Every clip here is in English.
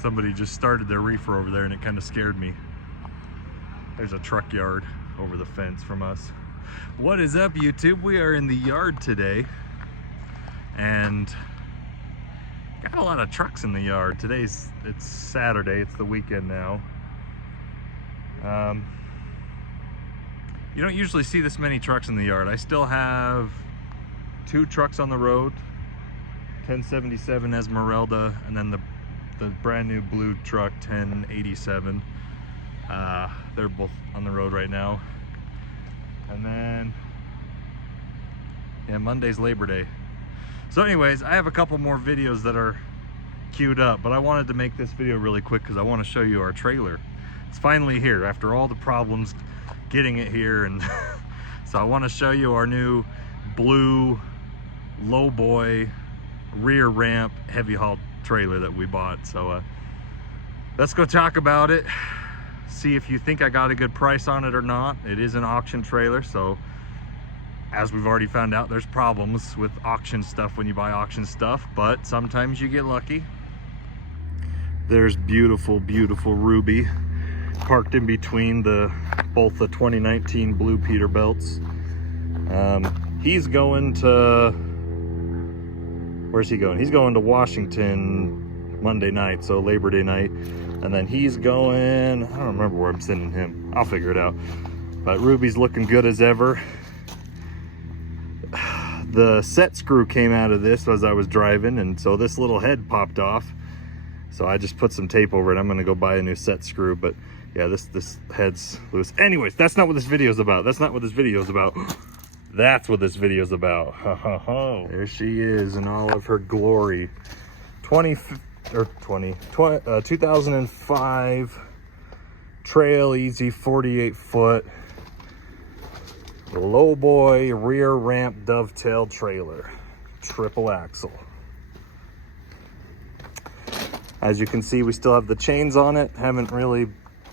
Somebody just started their reefer over there and it kind of scared me. There's a truck yard over the fence from us. What is up, YouTube? We are in the yard today and got a lot of trucks in the yard. It's Saturday, it's the weekend now. You don't usually see this many trucks in the yard. I still have 2 trucks on the road, 1077 Esmeralda, and then the brand new blue truck 1087. They're both on the road right now. And then, yeah, Monday's Labor Day. So anyways, I have a couple more videos that are queued up, but I wanted to make this video really quick because I want to show you our trailer. It's finally here after all the problems getting it here, and so I want to show you our new blue lowboy rear ramp heavy haul trailer that we bought. So let's go talk about it, see if you think I got a good price on it or not. It is an auction trailer, so as we've already found out, there's problems with auction stuff when you buy auction stuff, but sometimes you get lucky. There's beautiful Ruby parked in between both the 2019 blue Peterbilts. He's going to, where's he going? He's going to Washington Monday night, so Labor Day night. And then he's going, I don't remember where I'm sending him. I'll figure it out. But Ruby's looking good as ever. The set screw came out of this as I was driving, and so this little head popped off. So I just put some tape over it. I'm gonna go buy a new set screw, but yeah, this head's loose. Anyways, that's not what this video is about. That's not what this video is about. That's what this video is about. Ha ha ha. There she is in all of her glory. 2005 Trail Easy 48 foot lowboy rear ramp dovetail trailer, triple axle. As you can see, we still have the chains on it. Haven't really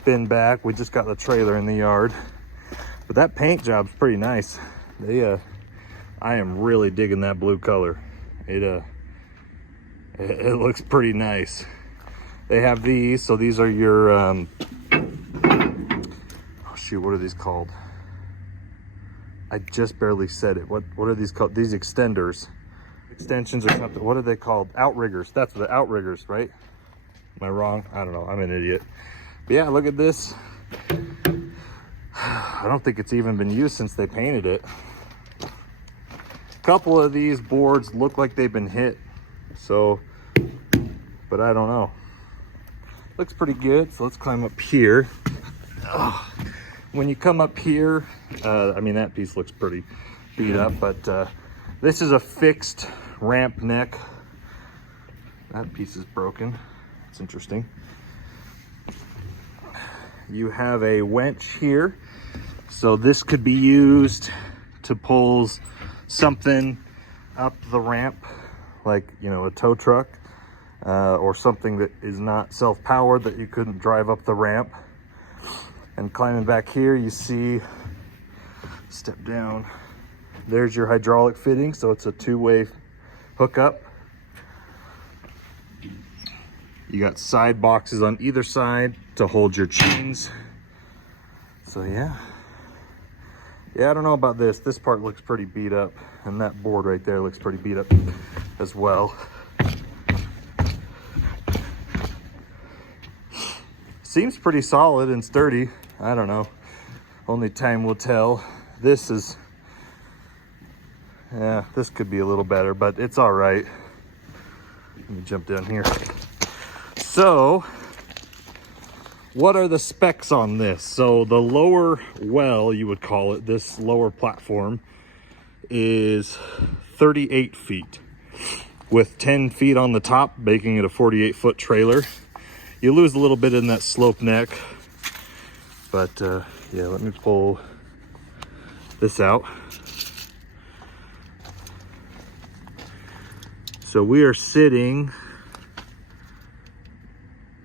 been back. We just got the trailer in the yard, but that paint job's pretty nice. I am really digging that blue color. It looks pretty nice. They have these, so these are your oh shoot, what are these called? I just barely said it. What are these called? These extenders, extensions or something. What are they called? Outriggers. That's what the outriggers, right? Am I wrong? I don't know. I'm an idiot. But yeah, look at this. I don't think it's even been used since they painted it. A couple of these boards look like they've been hit, so, but I don't know. Looks pretty good. So let's climb up here. Oh, when you come up here, I mean, that piece looks pretty beat up, but this is a fixed ramp neck. That piece is broken. It's interesting. You have a winch here, so this could be used to pull something up the ramp, like, you know, a tow truck or something that is not self-powered that you couldn't drive up the ramp. And climbing back here, you see, step down, there's your hydraulic fitting, so it's a 2-way hookup. You got side boxes on either side to hold your chains. So yeah, I don't know about this. This part looks pretty beat up, and that board right there looks pretty beat up as well. Seems pretty solid and sturdy. I don't know. Only time will tell. This is, yeah, this could be a little better, but it's all right. Let me jump down here. So, what are the specs on this? So the lower well, you would call it, this lower platform is 38 feet with 10 feet on the top, making it a 48-foot trailer. You lose a little bit in that slope neck, but yeah, let me pull this out. So we are sitting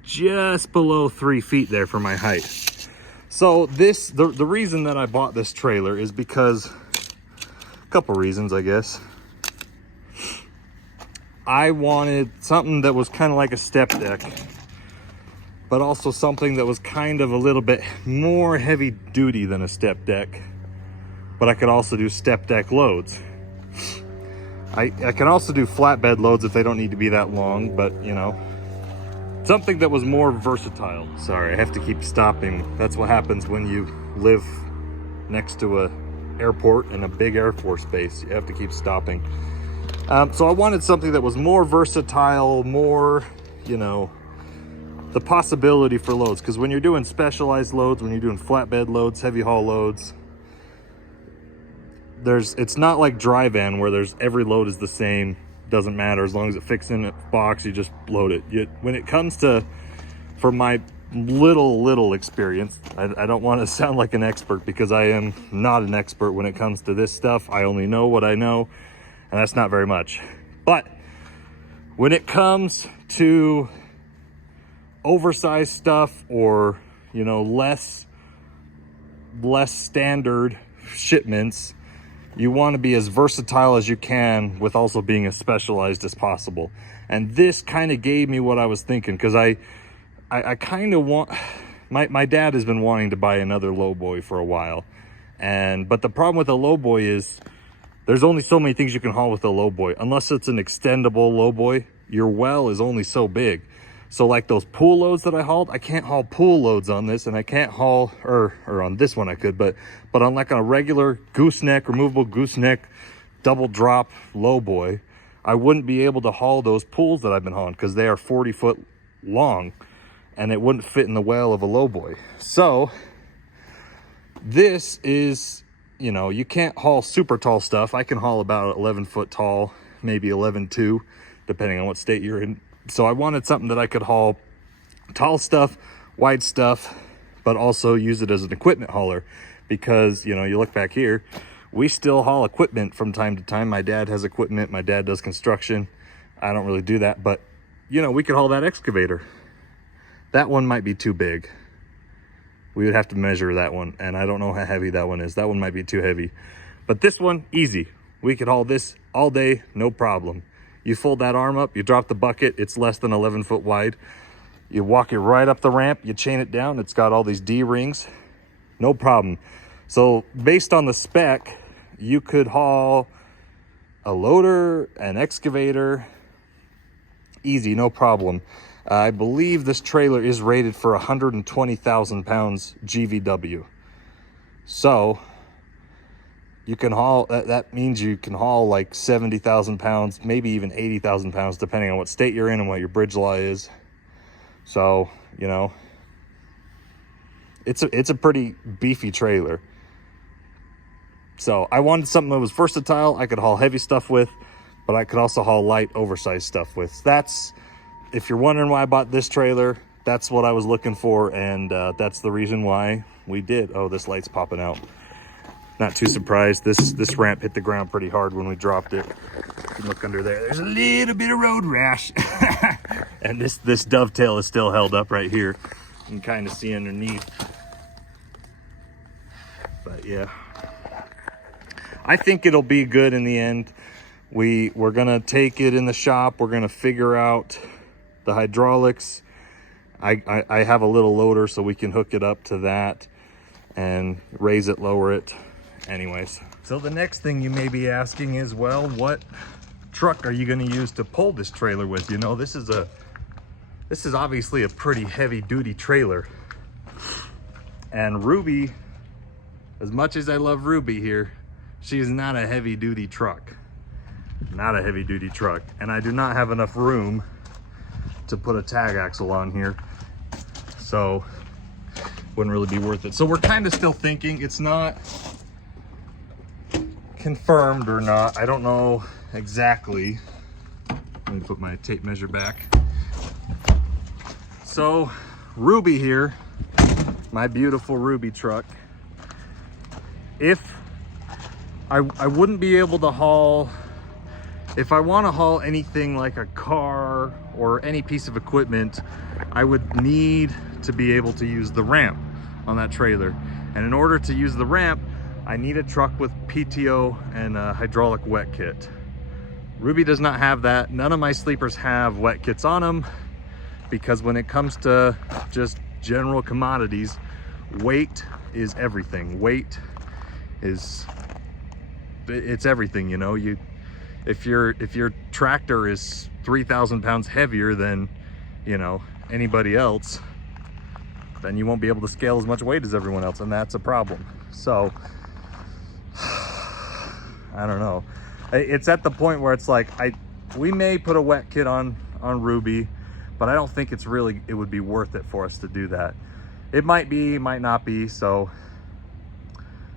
just below 3 feet there for my height. So this, the reason that I bought this trailer is because, a couple reasons, I guess. I wanted something that was kind of like a step deck but also something that was kind of a little bit more heavy duty than a step deck. But I could also do step deck loads. I can also do flatbed loads if they don't need to be that long, but you know, something that was more versatile. Sorry, I have to keep stopping. That's what happens when you live next to a airport and a big Air Force base. You have to keep stopping. So I wanted something that was more versatile, more, you know, the possibility for loads. Because when you're doing specialized loads, when you're doing flatbed loads, heavy haul loads, it's not like dry van where there's every load is the same. Doesn't matter, as long as it fits in a box, you just load it. When it comes to, from my little experience, I don't want to sound like an expert, because I am not an expert when it comes to this stuff. I only know what I know, and that's not very much. But when it comes to oversized stuff, or you know, less standard shipments, you want to be as versatile as you can with also being as specialized as possible. And this kind of gave me what I was thinking, because I kind of want, my dad has been wanting to buy another lowboy for a while, but the problem with a lowboy is there's only so many things you can haul with a lowboy. Unless it's an extendable lowboy, your well is only so big. So like those pool loads that I hauled, I can't haul pool loads on this, and I can't haul, or on this one I could, but on like a regular gooseneck, removable gooseneck, double drop lowboy, I wouldn't be able to haul those pools that I've been hauling, because they are 40 foot long, and it wouldn't fit in the well of a lowboy. So this is, you know, you can't haul super tall stuff. I can haul about 11 foot tall, maybe 11.2, depending on what state you're in. So I wanted something that I could haul tall stuff, wide stuff, but also use it as an equipment hauler, because, you know, you look back here, we still haul equipment from time to time. My dad has equipment. My dad does construction. I don't really do that, but, you know, we could haul that excavator. That one might be too big. We would have to measure that one, and I don't know how heavy that one is. That one might be too heavy. But this one, easy. We could haul this all day, no problem. You fold that arm up, you drop the bucket, it's less than 11 foot wide. You walk it right up the ramp, you chain it down, it's got all these D-rings, no problem. So based on the spec, you could haul a loader, an excavator, easy, no problem. I believe this trailer is rated for 120,000 pounds GVW. So you can haul, that means you can haul like 70,000 pounds, maybe even 80,000 pounds, depending on what state you're in and what your bridge law is. So, you know, it's a pretty beefy trailer. So I wanted something that was versatile, I could haul heavy stuff with, but I could also haul light, oversized stuff with. That's, if you're wondering why I bought this trailer, that's what I was looking for, and that's the reason why we did. Oh, this light's popping out. Not too surprised. This ramp hit the ground pretty hard when we dropped it. You can look under there. There's a little bit of road rash. And this dovetail is still held up right here. You can kind of see underneath. But yeah, I think it'll be good in the end. We're gonna take it in the shop. We're gonna figure out the hydraulics. I have a little loader, so we can hook it up to that and raise it, lower it. Anyways, so the next thing you may be asking is, well, what truck are you going to use to pull this trailer with? You know, this is obviously a pretty heavy duty trailer, and Ruby, as much as I love Ruby here, she is not a heavy duty truck. Not a heavy duty truck, and I do not have enough room to put a tag axle on here, so wouldn't really be worth it. So we're kind of still thinking. It's not confirmed or not, I don't know exactly. Let me put my tape measure back. So Ruby here, my beautiful Ruby truck, if I wouldn't be able to haul, if I want to haul anything like a car or any piece of equipment, I would need to be able to use the ramp on that trailer. And in order to use the ramp, I need a truck with PTO and a hydraulic wet kit. Ruby does not have that. None of my sleepers have wet kits on them. because when it comes to just general commodities, weight is everything. Weight is, it's everything, you know. If your tractor is 3,000 pounds heavier than, you know, anybody else, then you won't be able to scale as much weight as everyone else, and that's a problem. So I don't know. It's at the point where it's like, we may put a wet kit on Ruby, but I don't think it would be worth it for us to do that. It might be, might not be, so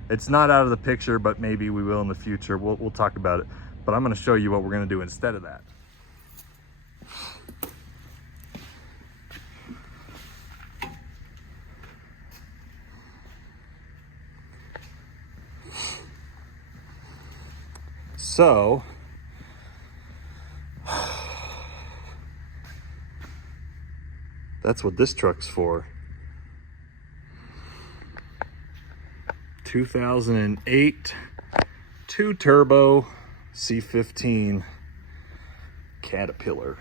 it's not out of the picture, but maybe we will in the future. We'll talk about it. But I'm gonna show you what we're gonna do instead of that. So, that's what this truck's for. 2008 2-turbo C15 Caterpillar.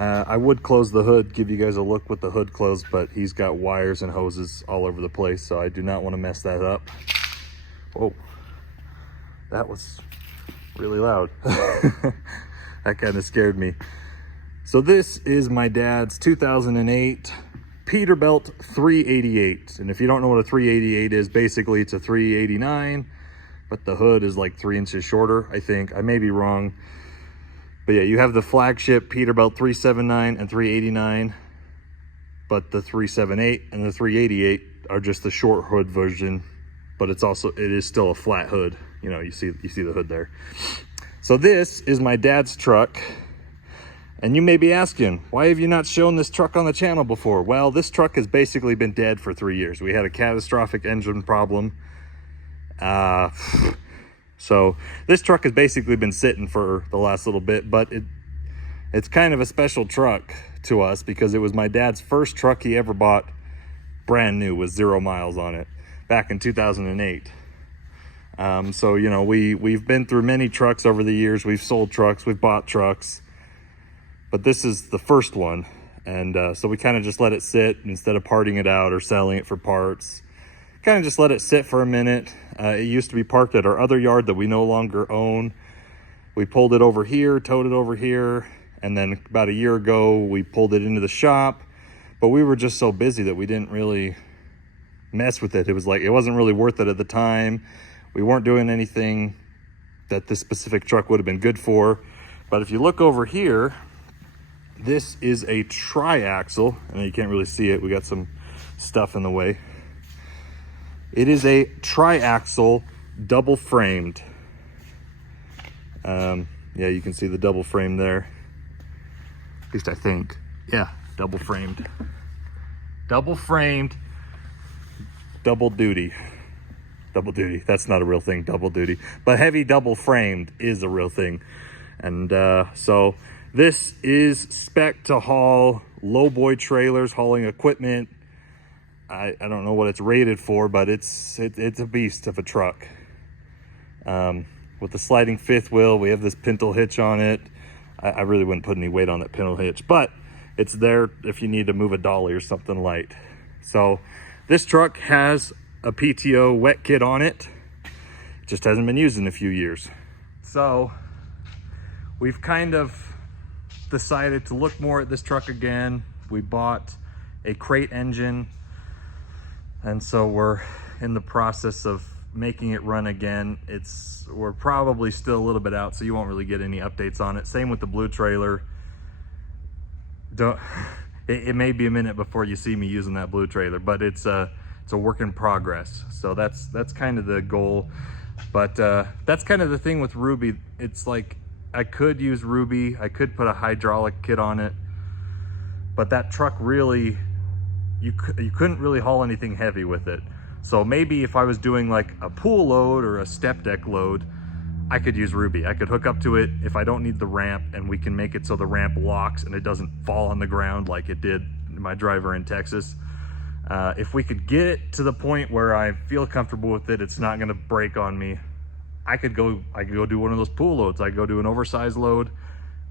I would close the hood, give you guys a look with the hood closed, but he's got wires and hoses all over the place, so I do not want to mess that up. Whoa, that was really loud. That kind of scared me. So this is my dad's 2008 Peterbilt 388. And if you don't know what a 388 is, basically it's a 389, but the hood is like 3 inches shorter, I think. I may be wrong. But yeah, you have the flagship Peterbilt 379 and 389, but the 378 and the 388 are just the short hood version, but it is still a flat hood. You know, you see the hood there. So this is my dad's truck. And you may be asking, why have you not shown this truck on the channel before? Well, this truck has basically been dead for 3 years. We had a catastrophic engine problem. So this truck has basically been sitting for the last little bit, but it's kind of a special truck to us because it was my dad's first truck he ever bought brand new with 0 miles on it back in 2008. So, you know, we've been through many trucks over the years. We've sold trucks, we've bought trucks, but this is the first one. And so we kind of just let it sit instead of parting it out or selling it for parts. Kind of just let it sit for a minute. It used to be parked at our other yard that we no longer own. We pulled it over here, towed it over here, and then about a year ago we pulled it into the shop, but we were just so busy that we didn't really mess with it. It was like, it wasn't really worth it at the time. We weren't doing anything that this specific truck would have been good for. But if you look over here, this is a tri-axle, and you can't really see it, we got some stuff in the way. It is a tri-axle double framed. Yeah, you can see the double frame there. At least I think. Yeah, double framed. Double framed, double duty. Double duty, that's not a real thing, double duty. But heavy double framed is a real thing. And so this is spec to haul lowboy trailers, hauling equipment. I don't know what it's rated for, but it's a beast of a truck. With the sliding fifth wheel, we have this pintle hitch on it. I really wouldn't put any weight on that pintle hitch, but it's there if you need to move a dolly or something light. So this truck has a PTO wet kit on it. It just hasn't been used in a few years. So we've kind of decided to look more at this truck again. We bought a crate engine, and so we're in the process of making it run again. We're probably still a little bit out, so you won't really get any updates on it. Same with the blue trailer. It may be a minute before you see me using that blue trailer, but it's a work in progress. So that's kind of the goal. But that's kind of the thing with Ruby. It's like, I could use Ruby, I could put a hydraulic kit on it, but that truck really, you couldn't really haul anything heavy with it. So maybe if I was doing like a pool load or a step deck load, I could use Ruby. I could hook up to it if I don't need the ramp, and we can make it so the ramp locks and it doesn't fall on the ground like it did in my driver in Texas. If we could get it to the point where I feel comfortable with it, it's not gonna break on me, I could go do one of those pool loads. I could go do an oversized load.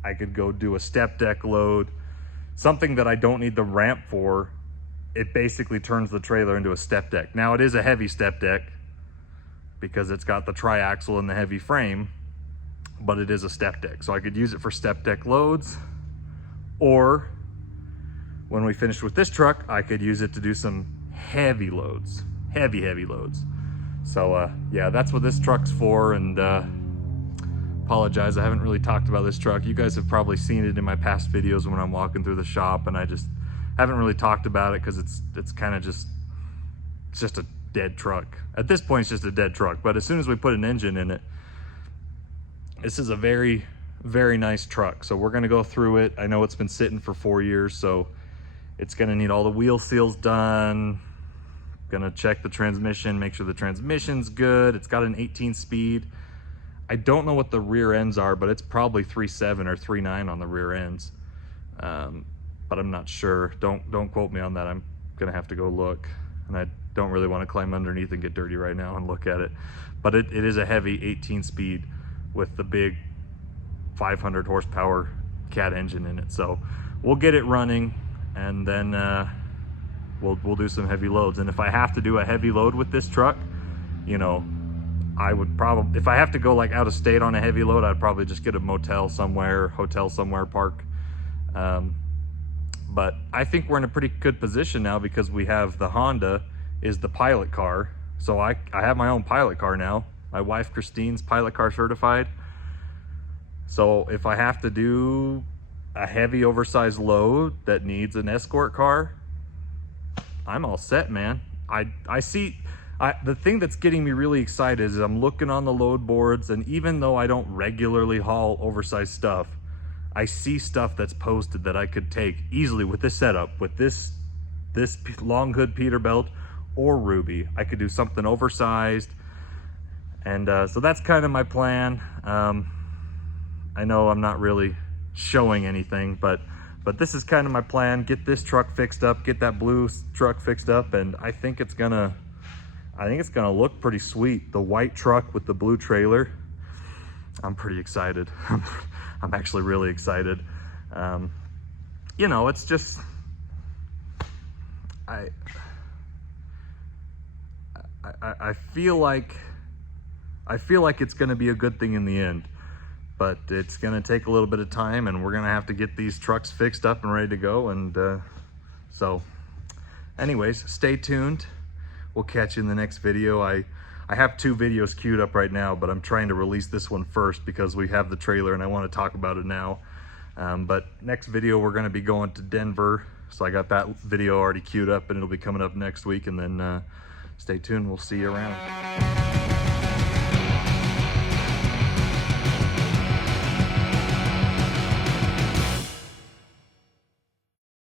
I could go do a step deck load, something that I don't need the ramp for. It basically turns the trailer into a step deck. Now it is a heavy step deck because it's got the tri-axle and the heavy frame, but it is a step deck. So I could use it for step deck loads, or when we finish with this truck, I could use it to do some heavy loads, heavy loads. So yeah, that's what this truck's for. And apologize, I haven't really talked about this truck. You guys have probably seen it in my past videos when I'm walking through the shop, and I just haven't really talked about it because it's kind of just a dead truck. At this point, it's just a dead truck. But as soon as we put an engine in it, this is a very, very nice truck. So we're gonna go through it. I know it's been sitting for 4 years, so it's gonna need all the wheel seals done. Gonna check the transmission, make sure the transmission's good. It's got an 18 speed. I don't know what the rear ends are, but it's probably 3.7 or 3.9 on the rear ends. But I'm not sure. Don't quote me on that. I'm gonna have to go look. And I don't really want to climb underneath and get dirty right now and look at it. But it is a heavy 18 speed with the big 500 horsepower cat engine in it. So we'll get it running, and then we'll do some heavy loads. And if I have to do a heavy load with this truck, you know, I would probably, if I have to go like out of state on a heavy load, I'd probably just get a motel somewhere, hotel somewhere, park. But I think we're in a pretty good position now because we have the Honda is the pilot car. So I have my own pilot car now. My wife Christine's pilot car certified. So if I have to do a heavy oversized load that needs an escort car, I'm all set, man. I see, the thing that's getting me really excited is I'm looking on the load boards, and even though I don't regularly haul oversized stuff, I see stuff that's posted that I could take easily with this setup, with this long hood Peterbilt or Ruby. I could do something oversized, and so that's kind of my plan. I know I'm not really showing anything, but this is kind of my plan. Get this truck fixed up, get that blue truck fixed up, and I think it's gonna look pretty sweet. The white truck with the blue trailer. I'm pretty excited. I'm actually really excited. You know, it's just, I feel like it's gonna be a good thing in the end, but it's gonna take a little bit of time, and we're gonna have to get these trucks fixed up and ready to go. And so anyways, stay tuned. We'll catch you in the next video. I have 2 videos queued up right now, but I'm trying to release this one first because we have the trailer and I want to talk about it now. But next video, we're going to be going to Denver. So I got that video already queued up, and it'll be coming up next week. And then stay tuned. We'll see you around.